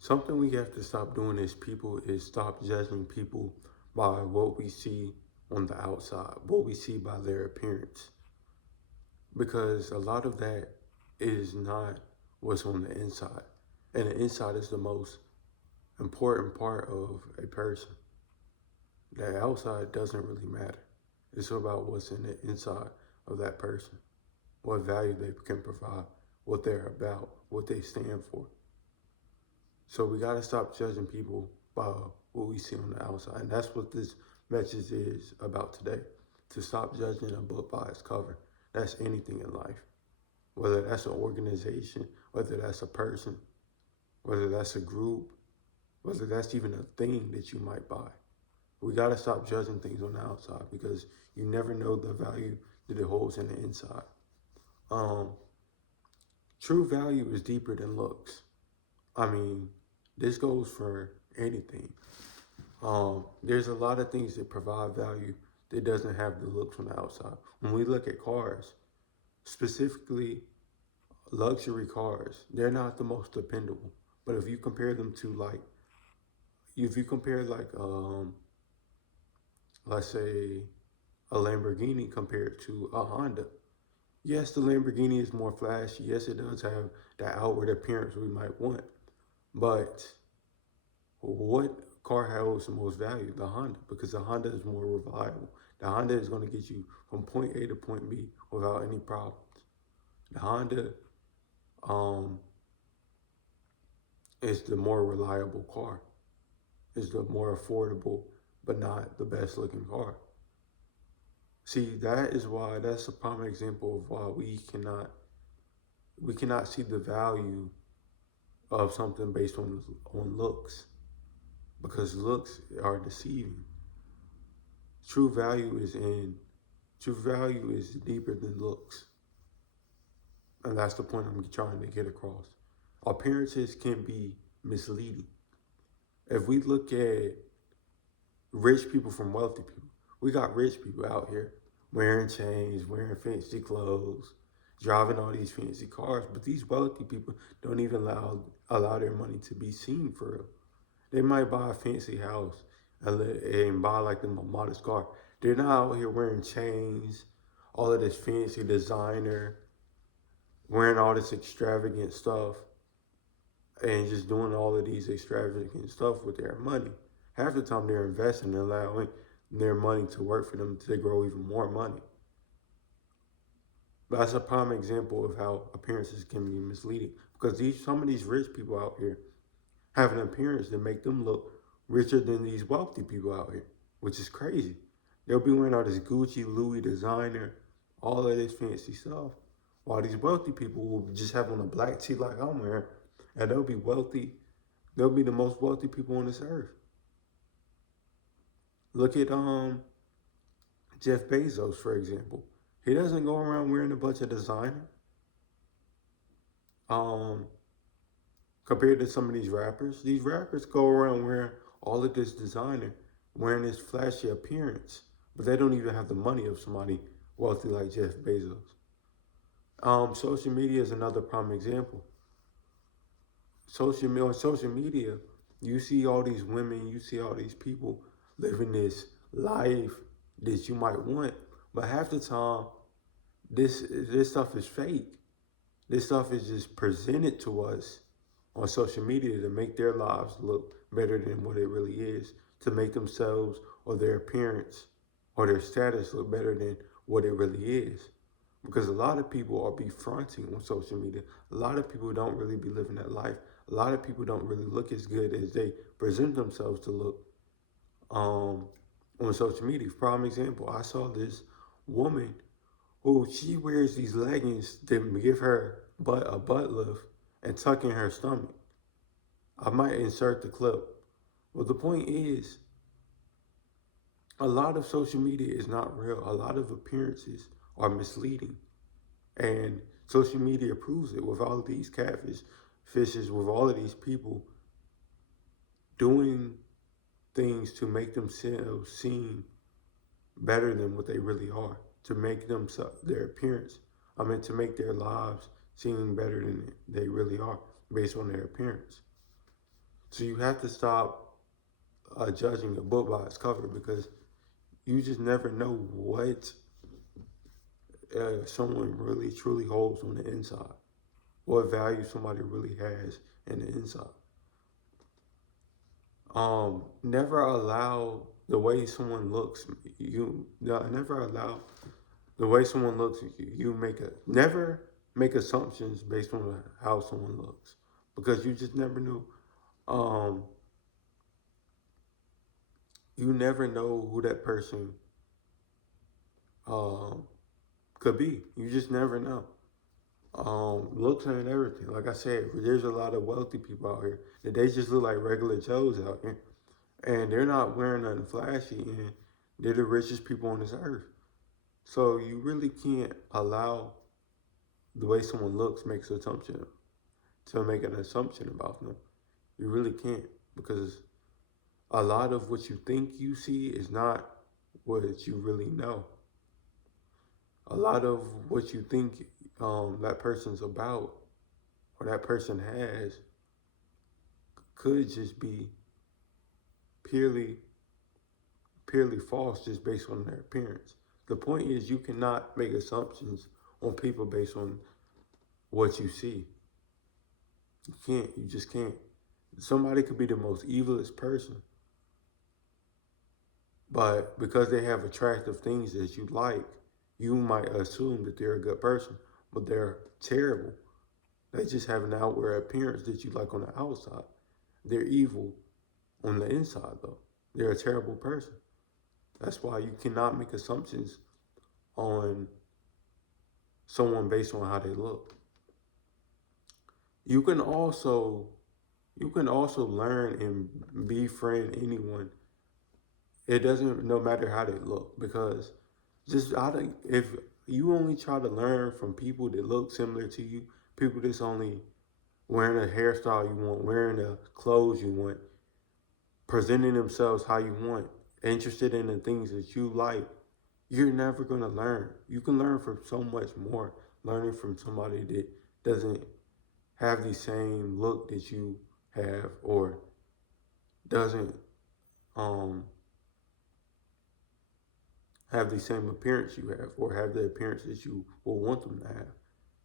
Something we have to stop doing as people is stop judging people by what we see on the outside, what we see by their appearance. Because a lot of that is not what's on the inside. And the inside is the most important part of a person. The outside doesn't really matter. It's about what's in the inside of that person, what value they can provide, what they're about, what they stand for. So we got to stop judging people by what we see on the outside. And that's what this message is about today. To stop judging a book by its cover. That's anything in life. Whether that's an organization, whether that's a person, whether that's a group, whether that's even a thing that you might buy. We got to stop judging things on the outside because you never know the value that it holds in the inside. Um, True value is deeper than looks. I mean, this goes for anything. There's a lot of things that provide value that doesn't have the looks on the outside. When we look at cars, specifically luxury cars, they're not the most dependable. But if you compare them to if you compare let's say a Lamborghini compared to a Honda, yes, the Lamborghini is more flashy. Yes, it does have that outward appearance we might want. But what car holds the most value? The Honda, because the Honda is more reliable. The Honda is going to get you from point A to point B without any problems. The Honda um, is the more reliable car. Is the more affordable, but not the best looking car. See, that is why that's a prime example of why we cannot see the value of something based on looks, because looks are deceiving. True value is in True value is deeper than looks. And that's the point I'm trying to get across. Appearances can be misleading. If we look at rich people from wealthy people, we got rich people out here wearing chains, wearing fancy clothes, driving all these fancy cars, but these wealthy people don't even allow their money to be seen for real. They might buy a fancy house and buy like them a modest car. They're not out here wearing chains, all of this fancy designer, wearing all this extravagant stuff, and just doing all of these extravagant stuff with their money. Half the time they're investing and allowing their money to work for them to grow even more money. That's a prime example of how appearances can be misleading, because some of these rich people out here have an appearance that make them look richer than these wealthy people out here, which is crazy. They'll be wearing all this Gucci, Louis designer, all of this fancy stuff, while these wealthy people will just have on a black tee like I'm wearing, and they'll be wealthy. They'll be the most wealthy people on this earth. Look at Jeff Bezos, for example. He doesn't go around wearing a bunch of designer. Um, Compared to some of these rappers go around wearing all of this designer, wearing this flashy appearance, but they don't even have the money of somebody wealthy like Jeff Bezos. Social media is another prime example. On social media, you see all these women, you see all these people living this life that you might want, but half the time, this stuff is fake. This stuff is just presented to us on social media to make their lives look better than what it really is, to make themselves or their appearance or their status look better than what it really is. Because a lot of people are be fronting on social media. A lot of people don't really be living that life. A lot of people don't really look as good as they present themselves to look um, on social media. Prime example, I saw this woman who she wears these leggings that give her a butt lift and tuck in her stomach. I might insert the clip. Well, the point is, a lot of social media is not real. A lot of appearances are misleading. And social media proves it with all of these fishes, with all of these people doing things to make themselves seem better than what they really are, to make their appearance, to make their lives seem better than they really are based on their appearance. So you have to stop judging a book by its cover, because you just never know what someone really truly holds on the inside, what value somebody really has in the inside. Never allow the way someone looks. Never allow the way someone looks. You never make assumptions based on how someone looks, because you just never know. Um, you never know who that person um could be. You just never know. Looks and everything. Like I said, there's a lot of wealthy people out here that they just look like regular Joes out here, and they're not wearing nothing flashy, and they're the richest people on this earth. So you really can't allow the way someone looks makes assumption to make an assumption about them. You really can't, because a lot of what you think you see is not what you really know. A lot of what you think that person's about or that person has could just be purely purely false just based on their appearance. The point is you cannot make assumptions on people based on what you see. You can't. You just can't. Somebody could be the most evilest person, but because they have attractive things that you like, you might assume that they're a good person, but they're terrible. They just have an outward appearance that you like on the outside. They're evil on the inside, though. They're a terrible person. That's why you cannot make assumptions on someone based on how they look. You can also learn and befriend anyone. It doesn't no matter how they look, because just I think if you only try to learn from people that look similar to you, people that's only wearing a hairstyle you want, wearing the clothes you want, presenting themselves how you want, interested in the things that you like, you're never going to learn. You can learn from so much more learning from somebody that doesn't have the same look that you have, or doesn't um, have the same appearance you have, or have the appearance that you will want them to have.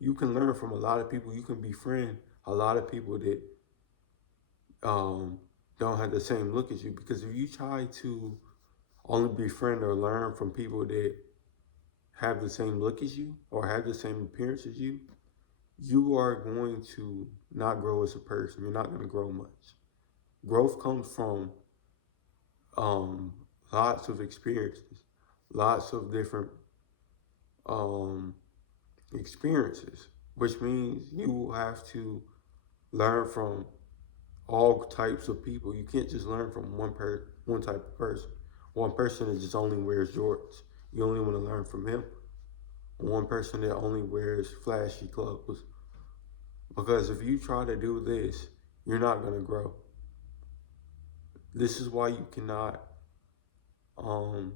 You can learn from a lot of people. You can befriend a lot of people that um, don't have the same look as you, because if you try to only befriend or learn from people that have the same look as you or have the same appearance as you are going to not grow as a person. You're not going to grow much. Growth comes from um, lots of experiences, lots of different um, experiences, which means you will have to learn from all types of people. You can't just learn from one type of person. One person that just only wears Jordans. You only want to learn from him. One person that only wears flashy clothes. Because if you try to do this, you're not going to grow. This is why you cannot um,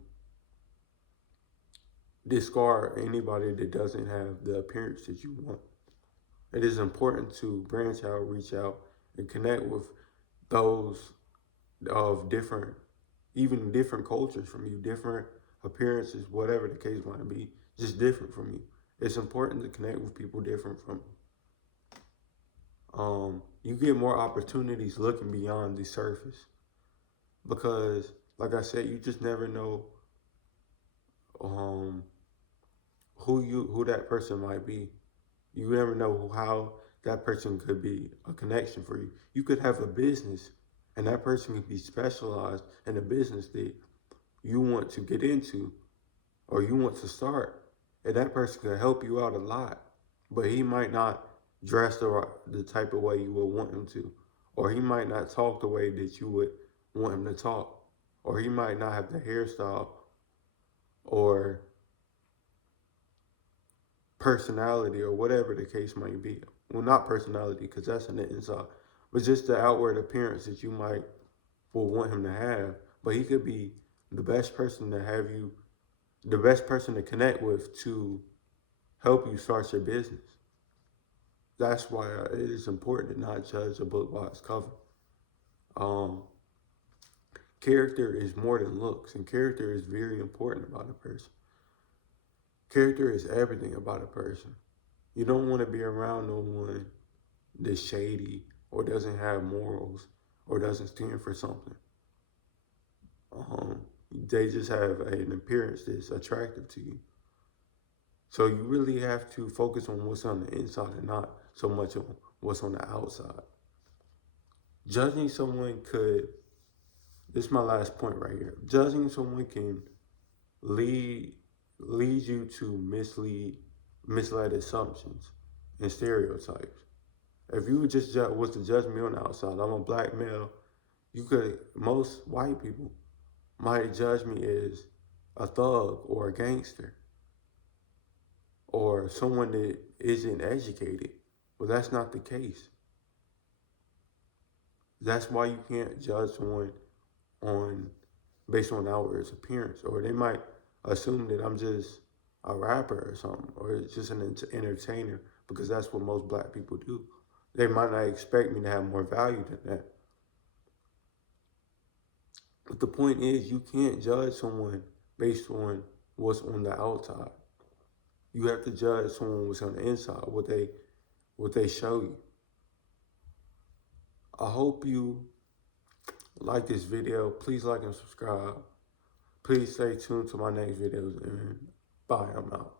discard anybody that doesn't have the appearance that you want. It is important to branch out, reach out, and connect with those of different, even different cultures from you, different appearances, whatever the case might be, just different from you. It's important to connect with people different from you. You get more opportunities looking beyond the surface, because, like I said, you just never know um, who that person might be. You never know how that person could be a connection for you. You could have a business, and that person could be specialized in a business that you want to get into or you want to start, and that person could help you out a lot. But he might not dress the type of way you would want him to, or he might not talk the way that you would want him to talk, or he might not have the hairstyle or personality or whatever the case might be. Well, not personality, because that's in the inside, but just the outward appearance that you might will want him to have. But he could be the best person to have you, the best person to connect with to help you start your business. That's why it is important to not judge a book by its cover. Um, Character is more than looks, and character is very important about a person. Character is everything about a person. You don't want to be around no one that's shady or doesn't have morals or doesn't stand for something. They just have an appearance that's attractive to you. So you really have to focus on what's on the inside and not so much on what's on the outside. Judging someone could, this is my last point right here. Judging someone can lead lead you to misled assumptions and stereotypes. If you just was to judge me on the outside, I'm a black male, most white people might judge me as a thug or a gangster or someone that isn't educated. Well, that's not the case. That's why you can't judge someone on based on outward appearance, or they might assume that I'm just a rapper or something, or just an entertainer, because that's what most black people do. They might not expect me to have more value than that. But the point is, you can't judge someone based on what's on the outside. You have to judge someone what's on the inside, what they show you. I hope you like this video. Please like and subscribe. Please stay tuned to my next videos, and bye, I'm out.